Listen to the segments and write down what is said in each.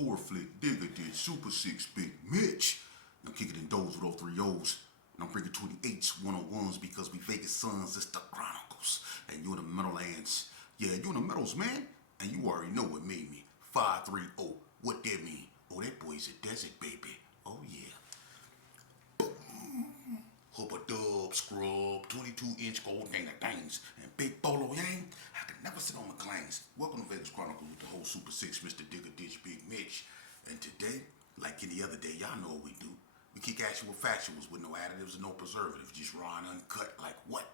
Core Flick, Digger Ditch, Super Six, Big Mitch. I'm kicking in doors with all three O's. And I'm bringing 28s, 101s because we Vegas sons, it's the Chronicles. And you in the Meadowlands. Yeah, you in the Meadows, man. And you already know what made me. 530. What that mean? Oh, that boy's a desert baby. Oh, yeah. Hubba dub, scrub, 22-inch gold things, and big bolo yang. I can never sit on my claims. Welcome to Vegas Chronicles with the whole Super Six, Mr. Digger Ditch, Big Mitch. And today, like any other day, y'all know what we do. We kick actual factuals with no additives and no preservatives, just raw and uncut. Like what?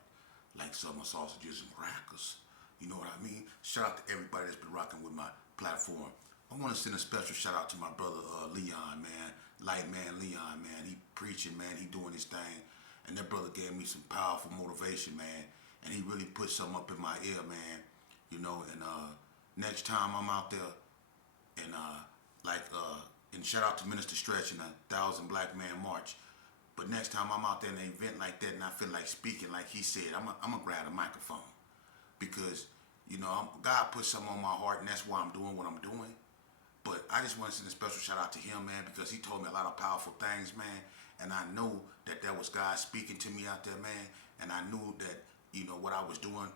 Like summer sausages and crackers. You know what I mean? Shout out to everybody that's been rocking with my platform. I want to send a special shout out to my brother Leon, man. Light man Leon, man. He preaching, man. He doing his thing. And that brother gave me some powerful motivation, man. And he really put something up in my ear, man. You know, and next time I'm out there, and and shout out to Minister Stretch and 1,000 Black Man March. But next time I'm out there in an event like that and I feel like speaking like he said, I'm going to grab a microphone. Because, you know, God put something on my heart and that's why I'm doing what I'm doing. But I just want to send a special shout out to him, man, because he told me a lot of powerful things, man. And I know that was God speaking to me out there, man. And I knew that, you know, what I was doing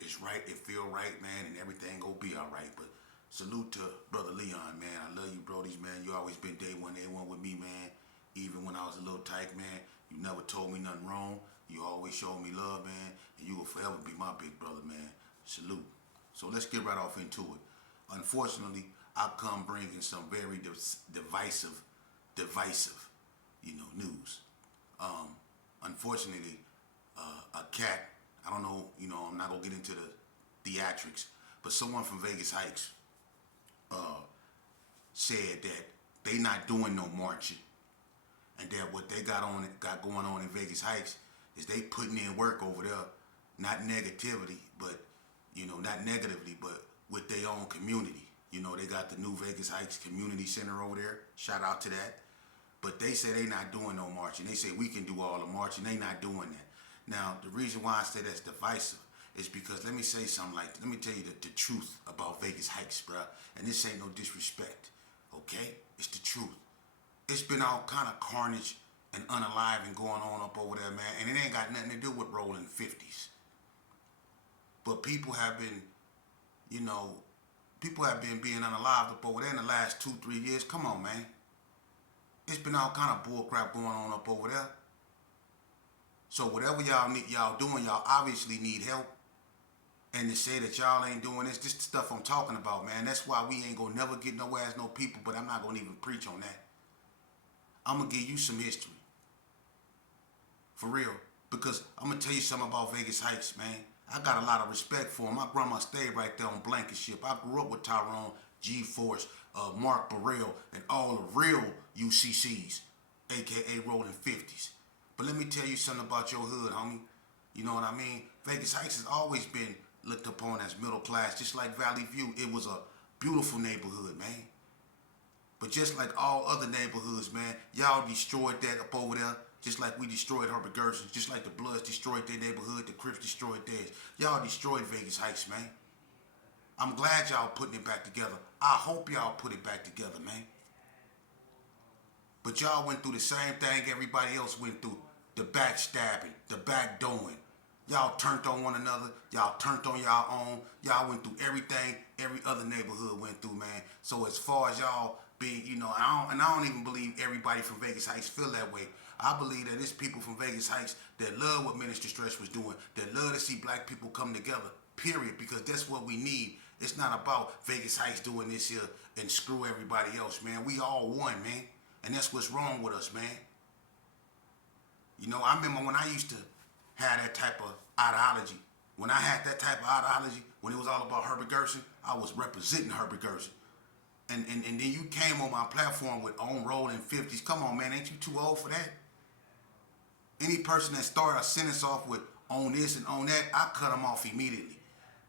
is right. It feel right, man, and everything gonna be all right. But salute to Brother Leon, man. I love you, brodies, man. You always been day one with me, man. Even when I was a little tight, man. You never told me nothing wrong. You always showed me love, man. And you will forever be my big brother, man. Salute. So let's get right off into it. Unfortunately, I come bringing some very divisive, you know, news. Unfortunately, a cat, I don't know, you know, I'm not going to get into the theatrics, but someone from Vegas Heights said that they not doing no marching and that what they got going on in Vegas Heights is they putting in work over there, not negativity, but, you know, not negatively, but with their own community. You know, they got the new Vegas Heights Community Center over there. Shout out to that. But they say they not doing no marching. They say we can do all the marching. They not doing that. Now, the reason why I say that's divisive is because let me say something let me tell you the truth about Vegas Heights, bro. And this ain't no disrespect, okay? It's the truth. It's been all kind of carnage and unaliving going on up over there, man. And it ain't got nothing to do with rolling 50s. But people have been, you know, being unalived up over there in the last 2-3 years. Come on, man. It's been all kind of bullcrap going on up over there. So whatever y'all doing, y'all obviously need help. And to say that y'all ain't doing this the stuff I'm talking about, man. That's why we ain't gonna never get nowhere as no people, but I'm not gonna even preach on that. I'm gonna give you some history. For real. Because I'm gonna tell you something about Vegas Heights, man. I got a lot of respect for him. My grandma stayed right there on Blankenship. I grew up with Tyrone, G-Force, Mark Burrell, and all the real UCCs, a.k.a. rolling 50s. But let me tell you something about your hood, homie. You know what I mean? Vegas Heights has always been looked upon as middle class, just like Valley View. It was a beautiful neighborhood, man. But just like all other neighborhoods, man, y'all destroyed that up over there. Just like we destroyed Herbert Gerson, just like the Bloods destroyed their neighborhood, the Crips destroyed theirs. Y'all destroyed Vegas Heights, man. I'm glad y'all putting it back together. I hope y'all put it back together, man. But y'all went through the same thing everybody else went through. The backstabbing, the backdoing. Y'all turned on one another. Y'all turned on y'all own. Y'all went through everything every other neighborhood went through, man. So as far as y'all being, you know, I don't even believe everybody from Vegas Heights feel that way. I believe that it's people from Vegas Heights that love what Minister Stretch was doing, that love to see black people come together, period, because that's what we need. It's not about Vegas Heights doing this here and screw everybody else, man. We all one, man, and that's what's wrong with us, man. You know, I remember when I used to have that type of ideology. When I had that type of ideology, when it was all about Herbert Gerson, I was representing Herbert Gerson. And then you came on my platform with on rolling 50s. Come on, man, ain't you too old for that? Any person that started a sentence off with on this and on that, I cut them off immediately.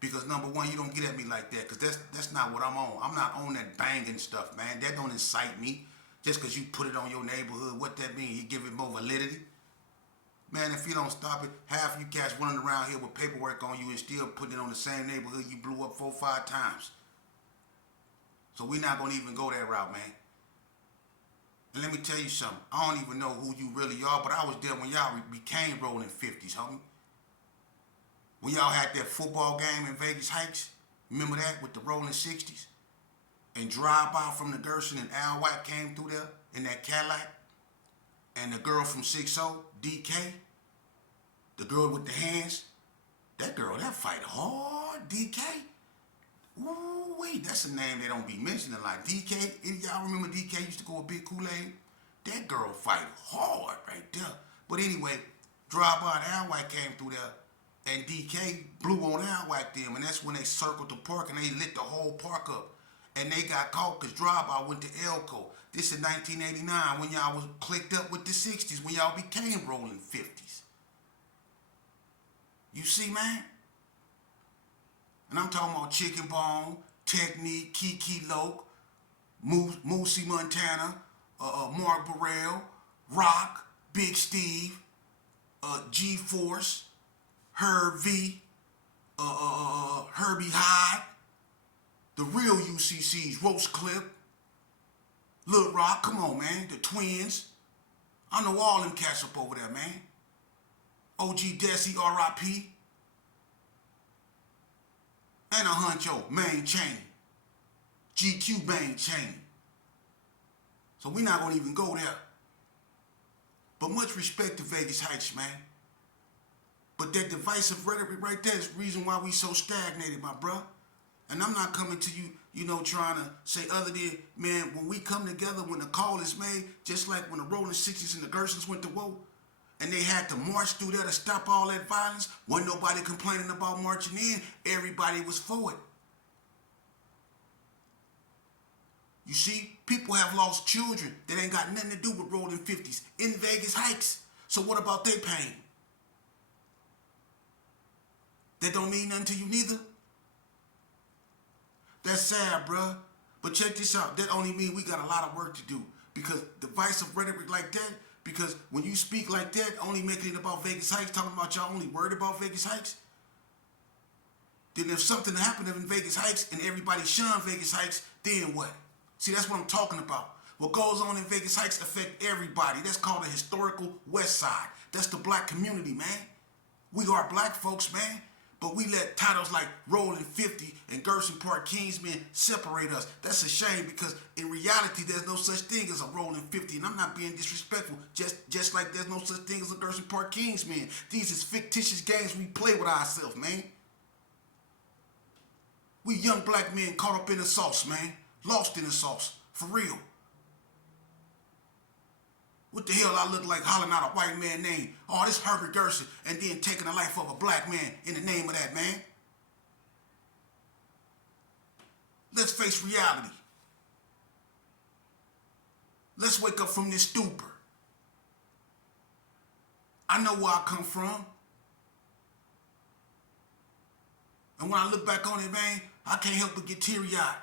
Because number one, you don't get at me like that, because that's not what I'm on. I'm not on that banging stuff, man. That don't incite me. Just because you put it on your neighborhood, what that mean? You give it more validity? Man, if you don't stop it, half you cats running around here with paperwork on you and still putting it on the same neighborhood you blew up 4 or 5 times. So we're not gonna even go that route, man. And let me tell you something. I don't even know who you really are, but I was there when y'all became rolling 50s, homie. When y'all had that football game in Vegas Heights, remember that with the rolling 60s? And drive-by from the Gerson and Al White came through there in that Cadillac. And the girl from 6-0, DK, the girl with the hands, that girl, that fight hard, DK. Ooh, wait, that's a name they don't be mentioning like DK. Any y'all remember DK used to go with Big Kool-Aid? That girl fight hard right there. But anyway, drive-by and Al White came through there, and DK blew on Al White them, and that's when they circled the park and they lit the whole park up. And they got caught because drive-by went to Elko. This in 1989 when y'all was clicked up with the 60s, when y'all became rolling 50s. You see, man? And I'm talking about Chicken Bone, Technique, Kiki Loke, Moosey Montana, Mark Burrell, Rock, Big Steve, G-Force, Herb V, Herbie Hyde, the real UCCs, Roast Clip, Lil Rock, come on, man, the Twins. I know all them cats up over there, man. OG Desi, R.I.P. And a Huncho, Main Chain. GQ Main Chain. So we not gonna even go there. But much respect to Vegas Heights, man. But that divisive rhetoric right there is the reason why we so stagnated, my bruh. And I'm not coming to you, trying to say other than, man, when we come together, when the call is made, just like when the Rolling 60s and the Gersons went to war, and they had to march through there to stop all that violence, wasn't nobody complaining about marching in, everybody was for it. You see, people have lost children that ain't got nothing to do with Rolling 50s in Vegas Heights. So what about their pain? That don't mean nothing to you neither? That's sad, bruh. But check this out. That only means we got a lot of work to do. Because divisive rhetoric like that, because when you speak like that, only making it about Vegas Heights, talking about y'all only worried about Vegas Heights, then if something happened in Vegas Heights and everybody shunned Vegas Heights, then what? See, that's what I'm talking about. What goes on in Vegas Heights affect everybody. That's called a historical West Side. That's the black community, man. We are black folks, man. But we let titles like Rolling 50 and Gerson Park Kingsmen separate us. That's a shame because in reality, there's no such thing as a Rolling 50. And I'm not being disrespectful, just like there's no such thing as a Gerson Park Kingsmen. These is fictitious games we play with ourselves, man. We young black men caught up in the sauce, man. Lost in the sauce, for real. What the hell I look like hollering out a white man name? Oh, this Herbert Gerson, and then taking the life of a black man in the name of that, man. Let's face reality. Let's wake up from this stupor. I know where I come from. And when I look back on it, man, I can't help but get teary-eyed.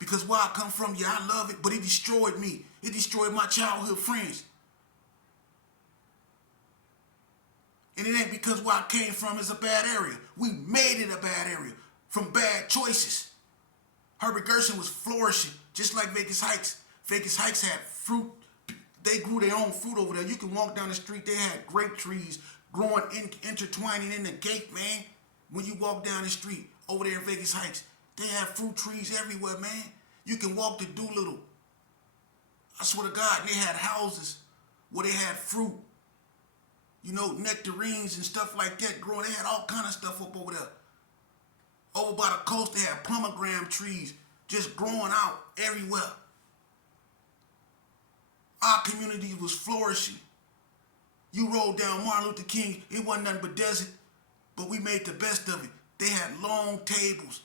Because where I come from, yeah, I love it, but it destroyed me. It destroyed my childhood friends. And it ain't because where I came from is a bad area. We made it a bad area from bad choices. Herbert Gerson was flourishing, just like Vegas Heights. Vegas Heights had fruit. They grew their own fruit over there. You can walk down the street, they had grape trees growing, intertwining in the gate, man. When you walk down the street over there in Vegas Heights, they had fruit trees everywhere, man. You can walk to Doolittle. I swear to God, they had houses where they had fruit. Nectarines and stuff like that growing. They had all kind of stuff up over there. Over by the coast, they had pomegranate trees just growing out everywhere. Our community was flourishing. You rolled down Martin Luther King, it wasn't nothing but desert, but we made the best of it. They had long tables.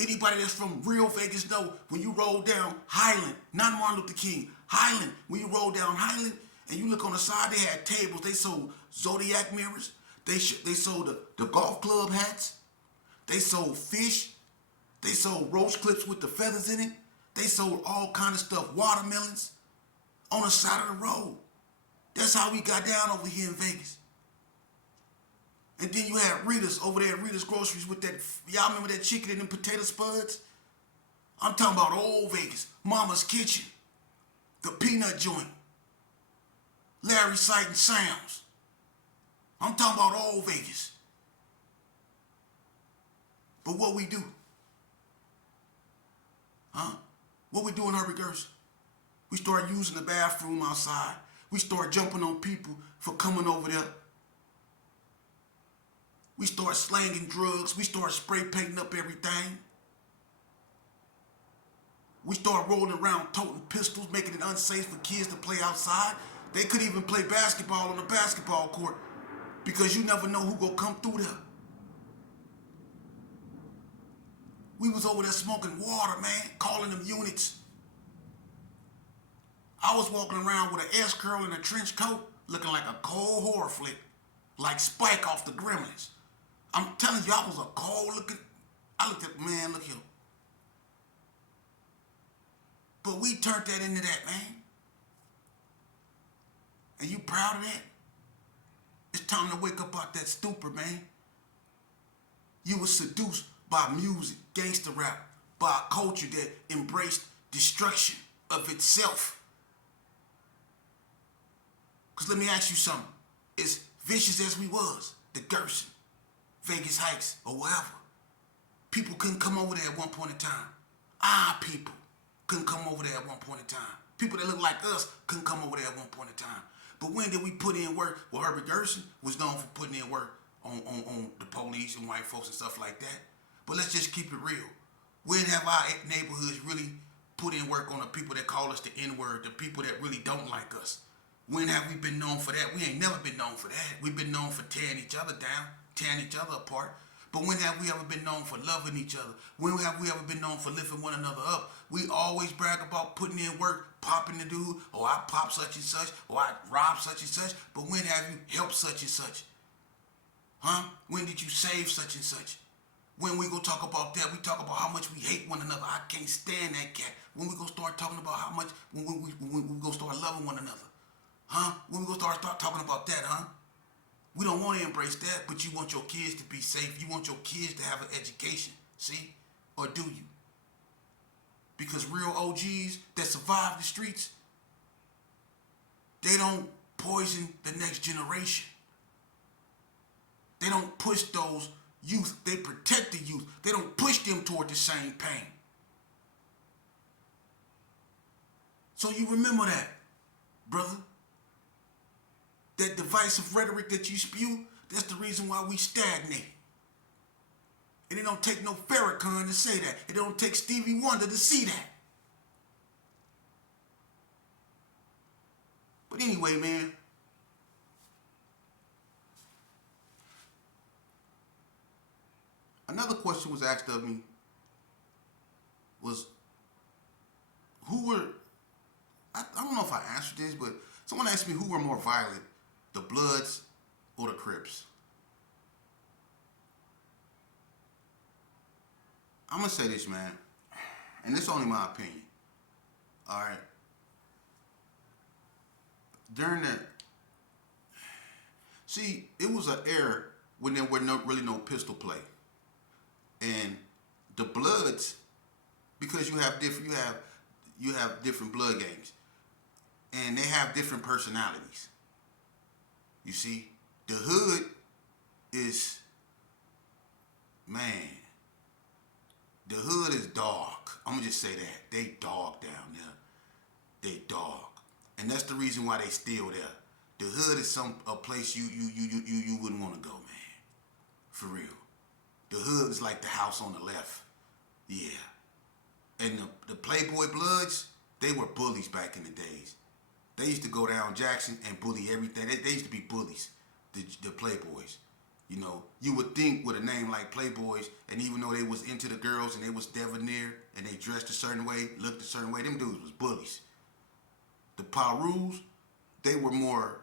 Anybody that's from real Vegas know when you roll down Highland, not Martin Luther King, Highland, when you roll down Highland and you look on the side, they had tables. They sold Zodiac mirrors. They sold the golf club hats. They sold fish. They sold roach clips with the feathers in it. They sold all kind of stuff, watermelons, on the side of the road. That's how we got down over here in Vegas. And then you had Rita's over there at Rita's Groceries with that, y'all remember that chicken and them potato spuds? I'm talking about old Vegas, Mama's Kitchen, the Peanut Joint, Larry Sight and Sam's. I'm talking about old Vegas. But what we do? Huh? What we do in Herbie Gerson? We start using the bathroom outside. We start jumping on people for coming over there. We start slanging drugs. We start spray painting up everything. We start rolling around toting pistols, making it unsafe for kids to play outside. They could even play basketball on the basketball court because you never know who gonna come through there. We was over there smoking water, man, calling them units. I was walking around with an S-curl and a trench coat, looking like a cold horror flick, like Spike off the Gremlins. I'm telling you, I was a cold looking. I looked at, man, look here. But we turned that into that, man. And you proud of that? It's time to wake up out that stupor, man. You were seduced by music, gangster rap, by a culture that embraced destruction of itself. Because let me ask you something. As vicious as we was, the Gerson, Vegas Heights, or wherever, people couldn't come over there at one point in time. Our people couldn't come over there at one point in time. People that look like us couldn't come over there at one point in time. But when did we put in work? Well, Herbie Gerson was known for putting in work on the police and white folks and stuff like that. But let's just keep it real. When have our neighborhoods really put in work on the people that call us the N-word, the people that really don't like us? When have we been known for that? We ain't never been known for that. We've been known for tearing each other down, tearing each other apart. But when have we ever been known for loving each other? When have we ever been known for lifting one another up? We always brag about putting in work, popping the dude, or I pop such and such, or I rob such and such. But when have you helped such and such? Huh? When did you save such and such? When we go talk about that, we talk about how much we hate one another. I can't stand that cat. When we go start talking about how much, when we go start loving one another. Huh? When we go start talking about that, huh? We don't want to embrace that, but you want your kids to be safe. You want your kids to have an education, see? Or do you? Because real OGs that survive the streets, they don't poison the next generation. They don't push those youth. They protect the youth. They don't push them toward the same pain. So you remember that, brother. That divisive rhetoric that you spew, that's the reason why we stagnate. And it don't take no Farrakhan to say that. It don't take Stevie Wonder to see that. But anyway, man. Another question was asked of me was, who were, I don't know if I answered this, but someone asked me who were more violent, the Bloods or the Crips. I'm going to say this, man, and this is only my opinion. All right. During that, see, it was an era when there were really no pistol play. And the Bloods, because you have different blood gangs, and they have different personalities. You see, the hood is, man, the hood is dark. I'm gonna just say that. They dog down there. They dog. And that's the reason why they still there. The hood is a place you wouldn't want to go, man. For real. The hood is like the house on the left. Yeah. And the Playboy Bloods, they were bullies back in the days. They used to go down Jackson and bully everything. They used to be bullies, the Playboys. You know, you would think with a name like Playboys, and even though they was into the girls and they was debonair and they dressed a certain way, looked a certain way, them dudes was bullies. The Parus, they were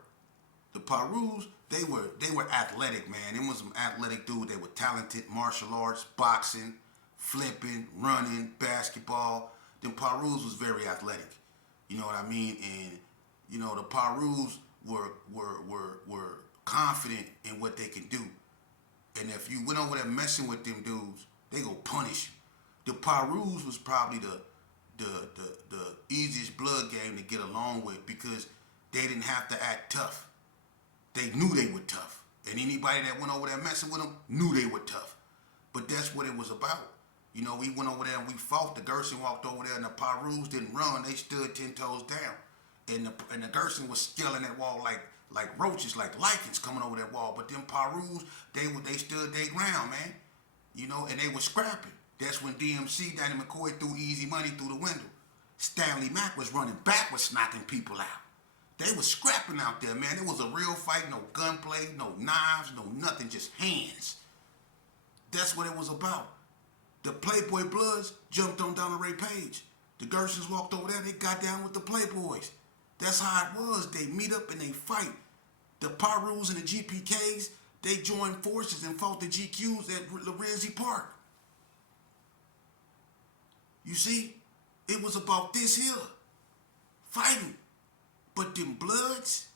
athletic, man. Them was some athletic dudes. They were talented, martial arts, boxing, flipping, running, basketball. Them Parus was very athletic. You know what I mean? And you know, the Parus were confident in what they can do. And if you went over there messing with them dudes, they go punish you. The Pyrus was probably the easiest blood game to get along with because they didn't have to act tough. They knew they were tough. And anybody that went over there messing with them knew they were tough. But that's what it was about. You know, we went over there and we fought. The Gerson walked over there and the Pyrus didn't run. They stood 10 toes down. And the Gerson was scaling that wall like roaches, like lichens coming over that wall. But them Pyrus, they stood their ground, man. You know, and they were scrapping. That's when DMC, Danny McCoy, threw Easy Money through the window. Stanley Mack was running backwards, knocking people out. They was scrapping out there, man. It was a real fight, no gunplay, no knives, no nothing, just hands. That's what it was about. The Playboy Bloods jumped on Donna Ray Page. The Gersons walked over there, they got down with the Playboys. That's how it was. They meet up and they fight. The Pyrus and the GPKs, they joined forces and fought the GQs at Lorenzi Park. You see, it was about this here, fighting. But them Bloods,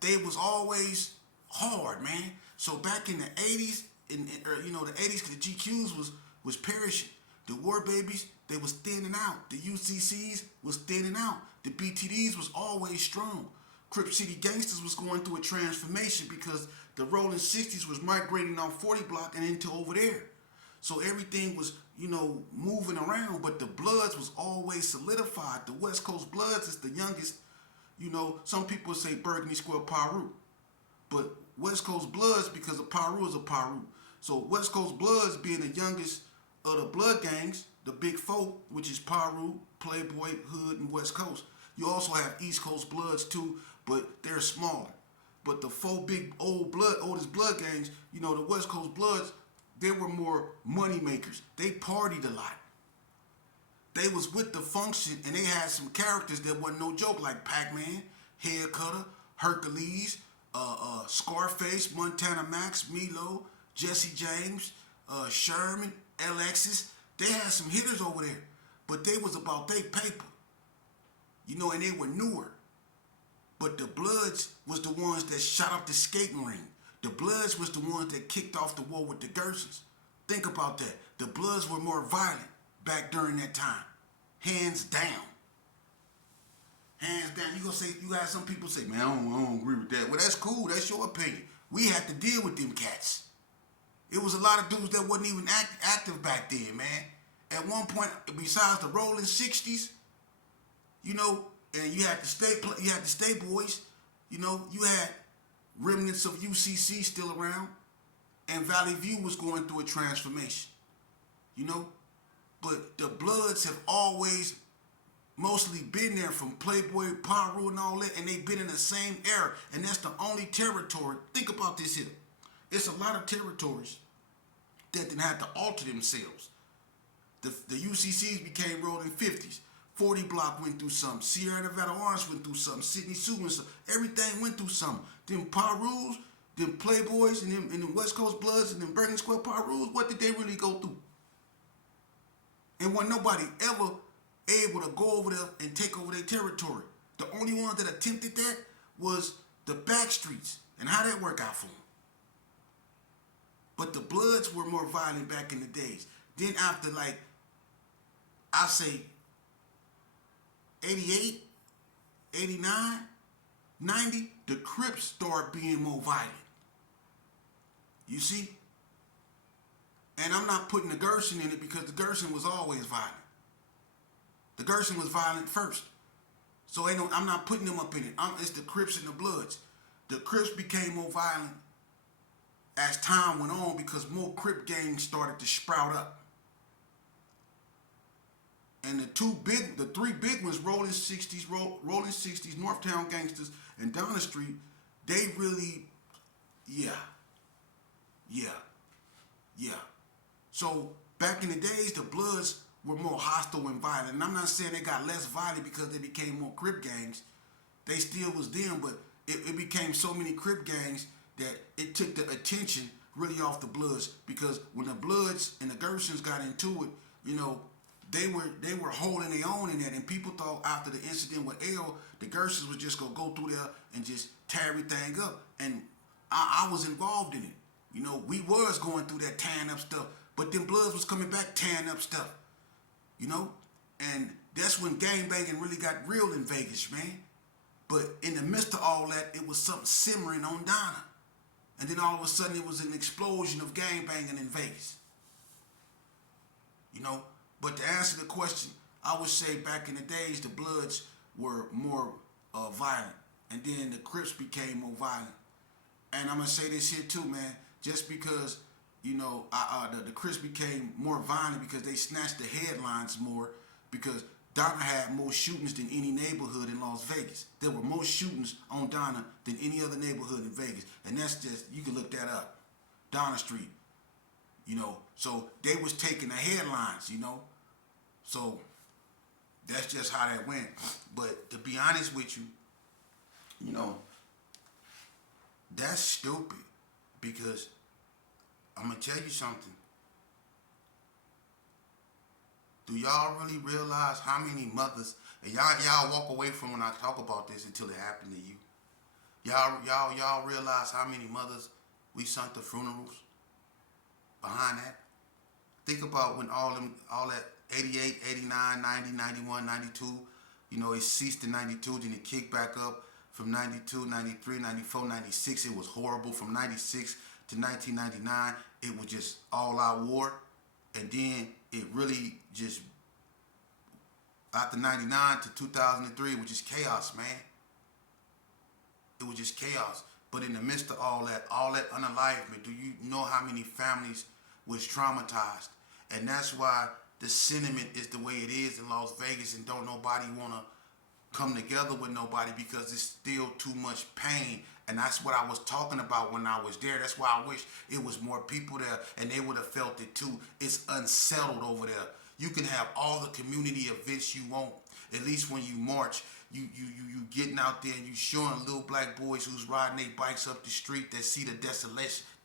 they was always hard, man. So back in the 80s, the 80s, the GQs was perishing. The War Babies, they was thinning out. The UCCs was thinning out. The BTDs was always strong. Crip City Gangsters was going through a transformation because the Rolling 60s was migrating off 40 block and into over there. So everything was, moving around, but the Bloods was always solidified. The West Coast Bloods is the youngest, some people say Burgundy Square Piru. But West Coast Bloods, because a Piru is a Piru. So West Coast Bloods being the youngest of the blood gangs, the big four, which is Piru, Playboy, Hood, and West Coast. You also have East Coast Bloods too, but they're smaller. But the four big oldest blood gangs, the West Coast Bloods, they were more money makers. They partied a lot. They was with the function, and they had some characters that wasn't no joke, like Pac-Man, Head Cutter, Hercules, Scarface, Montana Max, Milo, Jesse James, Sherman, Alexis. They had some hitters over there, but they was about their paper, and they were newer. But the Bloods was the ones that shot up the skating ring. The Bloods was the ones that kicked off the war with the Gersons. Think about that. The Bloods were more violent back during that time. Hands down. Hands down. You got some people say, man, I don't agree with that. Well, that's cool. That's your opinion. We had to deal with them cats. It was a lot of dudes that wasn't even active back then, man. At one point, besides the Rolling 60s, and you had the Stay Boys, you had remnants of UCC still around, and Valley View was going through a transformation, But the Bloods have always mostly been there from Playboy, Piru, and all that, and they've been in the same era, and that's the only territory. Think about this here. It's a lot of territories that didn't have to alter themselves. The UCCs became Rolling 50s. 40 Block went through something. Sierra Nevada Orange went through something. Sydney Sue went through something. Everything went through something. Them Pyrus, them Playboys, and them West Coast Bloods, and them Burgundy Square Pyrus, what did they really go through? And wasn't nobody ever able to go over there and take over their territory. The only one that attempted that was the Backstreets. And how that worked out for them. But the Bloods were more violent back in the days. Then after, I say, 88, 89, 90, the Crips start being more violent. You see? And I'm not putting the Gerson in it because the Gerson was always violent. The Gerson was violent first. So I'm not putting them up in it. It's the Crips and the Bloods. The Crips became more violent as time went on because more Crip gangs started to sprout up. And the three big ones, Rolling 60s, Northtown Gangsters, and Donna Street, they really, yeah. So back in the days, the Bloods were more hostile and violent. And I'm not saying they got less violent because they became more Crip gangs. They still was them, but it became so many Crip gangs that it took the attention really off the Bloods. Because when the Bloods and the Gersons got into it, they were holding their own in that, and people thought after the incident with L, the Gersons was just gonna go through there and just tear everything up. And I was involved in it. We was going through that tearing up stuff, But them Bloods was coming back tearing up stuff, you know? And that's when gangbanging really got real in Vegas, man. But in the midst of all that, it was something simmering on Donna. And then all of a sudden, it was an explosion of gangbanging in Vegas. You know? But to answer the question, I would say back in the days, the Bloods were more violent. And then the Crips became more violent. And I'm going to say this here too, man. Just because, you know, the Crips became more violent because they snatched the headlines more, because Donna had more shootings than any neighborhood in Las Vegas. There were more shootings on Donna than any other neighborhood in Vegas. And that's just, you can look that up. Donna Street. You know, so they was taking the headlines, you know. So that's just how that went. But to be honest with you, you know, that's stupid, because I'm going to tell you something. Do y'all really realize how many mothers, and y'all walk away from when I talk about this until it happened to you. Y'all realize how many mothers we sent to funerals behind that? Think about when all that 88, 89, 90, 91, 92, you know, it ceased in 92, then it kicked back up from 92, 93, 94, 96. It was horrible. From 96 to 1999, it was just all-out war. And then it really just, after 99 to 2003, it was just chaos, man. It was just chaos. But in the midst of all that unalivement, do you know how many families was traumatized? And that's why the sentiment is the way it is in Las Vegas, and don't nobody want to come together with nobody, because it's still too much pain. And that's what I was talking about when I was there. That's why I wish it was more people there and they would have felt it too. It's unsettled over there. You can have all the community events you want. At least when you march, you getting out there and you showing little black boys who's riding their bikes up the street that see the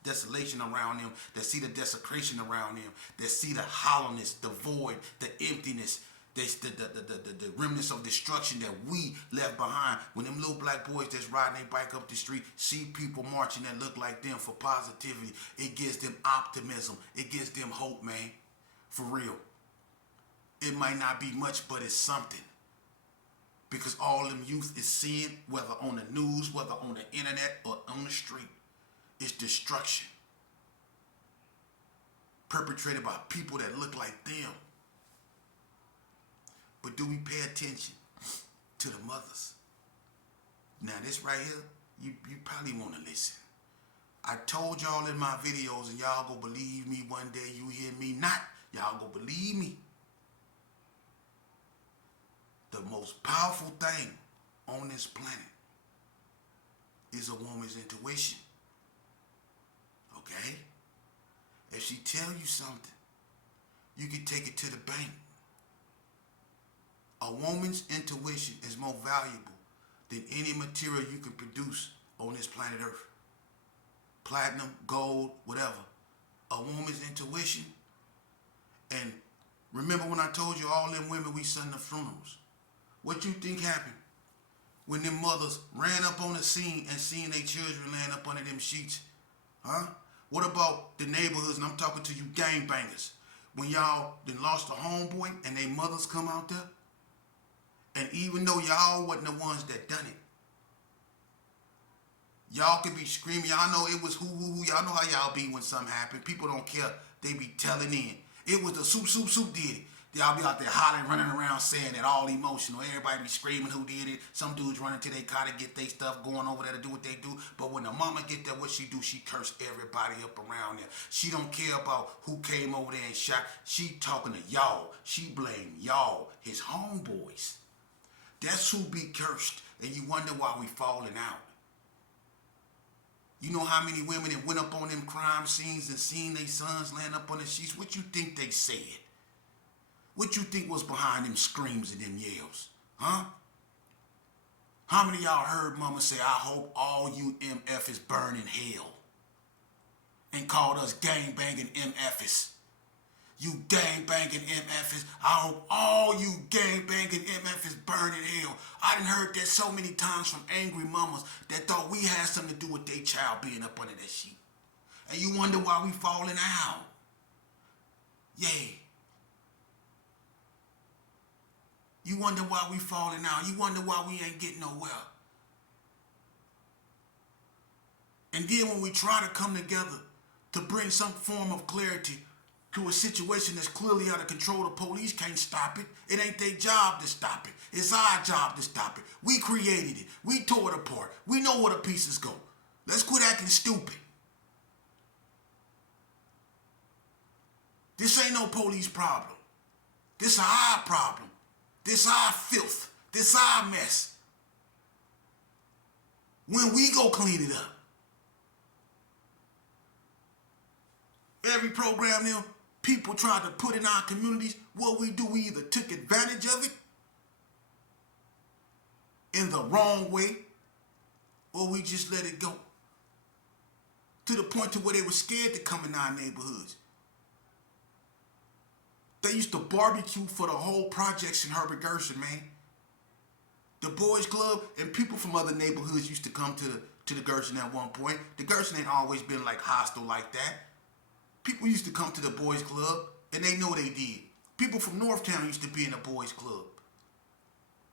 desolation around them, that see the desecration around them, that see the hollowness, the void, the emptiness, the remnants of destruction that we left behind. When them little black boys that's riding their bike up the street see people marching that look like them for positivity, it gives them optimism. It gives them hope, man. For real. It might not be much, but it's something. Because all them youth is seeing, whether on the news, whether on the internet or on the street, it's destruction. Perpetrated by people that look like them. But do we pay attention to the mothers? Now this right here, you probably want to listen. I told y'all in my videos, and y'all go believe me one day, you hear me not, y'all go believe me. The most powerful thing on this planet is a woman's intuition. Okay? If she tell you something, you can take it to the bank. A woman's intuition is more valuable than any material you can produce on this planet Earth. Platinum, gold, whatever. A woman's intuition. And remember when I told you all them women we sent to funerals? What you think happened when them mothers ran up on the scene and seen their children laying up under them sheets? Huh? What about the neighborhoods, and I'm talking to you gangbangers, when y'all done lost a homeboy and they mothers come out there? And even though y'all wasn't the ones that done it, y'all could be screaming. Y'all know it was who. Y'all know how y'all be when something happened. People don't care. They be telling in. It was the soup did it. Y'all be out there hollering, running around saying that, all emotional. Everybody be screaming who did it. Some dudes running to their car to get their stuff, going over there to do what they do. But when the mama get there, what she do? She curse everybody up around there. She don't care about who came over there and shot. She talking to y'all. She blame y'all, his homeboys. That's who be cursed, and you wonder why we falling out. You know how many women that went up on them crime scenes and seen their sons laying up on the sheets? What you think they said? What you think was behind them screams and them yells? Huh? How many of y'all heard mama say, I hope all you MFs burn in hell? And called us gang-banging MFs. You gang-banging MFs, I hope all you gang-banging MFs burn in hell. I done heard that so many times from angry mamas that thought we had something to do with their child being up under that sheet. And you wonder why we falling out. Yeah. You wonder why we falling out. You wonder why we ain't getting nowhere. And then when we try to come together to bring some form of clarity to a situation that's clearly out of control, the police can't stop it. It ain't their job to stop it. It's our job to stop it. We created it. We tore it apart. We know where the pieces go. Let's quit acting stupid. This ain't no police problem. This our problem. This our filth. This our mess. When we go clean it up. Every program them people tried to put in our communities, what we do, we either took advantage of it in the wrong way, or we just let it go. To the point to where they were scared to come in our neighborhoods. They used to barbecue for the whole projects in Herbert Gershon, man. The boys club and people from other neighborhoods used to come to the Gershon at one point. The Gershon ain't always been like hostile like that. People used to come to the boys club, and they know they did. People from Northtown used to be in the boys club.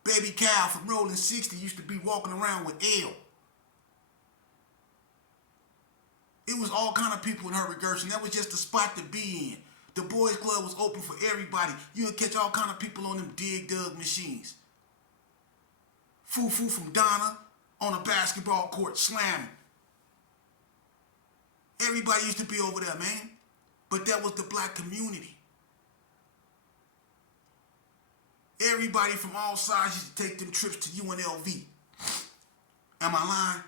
Baby Cal from Rolling 60 used to be walking around with L. It was all kind of people in Herbert Gershon. That was just a spot to be in. The boys club was open for everybody. You would catch all kind of people on them dig dug machines. Foo-foo from Donna on a basketball court slamming. Everybody used to be over there, man. But that was the black community. Everybody from all sides used to take them trips to UNLV. Am I lying?